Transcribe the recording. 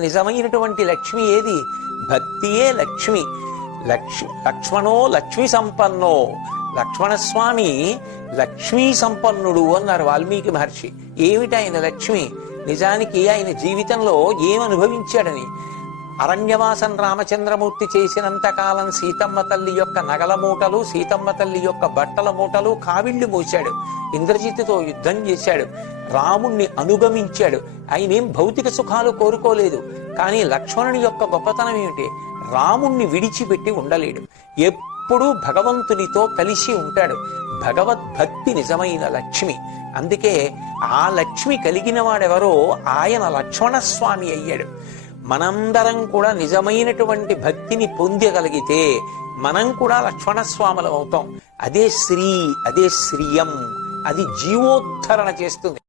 నిజమైనటువంటి లక్ష్మి ఏది? భక్తియే లక్ష్మి. లక్ష్మణో లక్ష్మి సంపన్నో, లక్ష్మణస్వామి లక్ష్మీ సంపన్నుడు అన్నారు వాల్మీకి మహర్షి. ఏమిటి ఆయన లక్ష్మి? నిజానికి ఆయన జీవితంలో ఏమనుభవించాడని. అరణ్యవాసం రామచంద్రమూర్తి చేసినంత కాలం సీతమ్మ తల్లి యొక్క నగల మూటలు, సీతమ్మ తల్లి యొక్క బట్టల మూటలు, కావిళ్లు మోశాడు. ఇంద్రజిత్తుతో యుద్ధం చేశాడు, రాముణ్ణి అనుగమించాడు. ఆయనేం భౌతిక సుఖాలు కోరుకోలేదు. కానీ లక్ష్మణుని యొక్క గొప్పతనం ఏమిటి? రాముణ్ణి విడిచిపెట్టి ఉండలేడు. ఎప్పుడూ భగవంతునితో కలిసి ఉంటాడు. భగవద్భక్తి నిజమైన లక్ష్మి. అందుకే ఆ లక్ష్మి కలిగిన వాడెవరో ఆయన లక్ష్మణస్వామి అయ్యాడు. మనందరం కూడా నిజమైనటువంటి భక్తిని పొందగలిగితే మనం కూడా లక్ష్మణస్వాములు అవుతాం. అదే శ్రీ, అదే శ్రియం, అది జీవోద్ధరణ చేస్తుంది.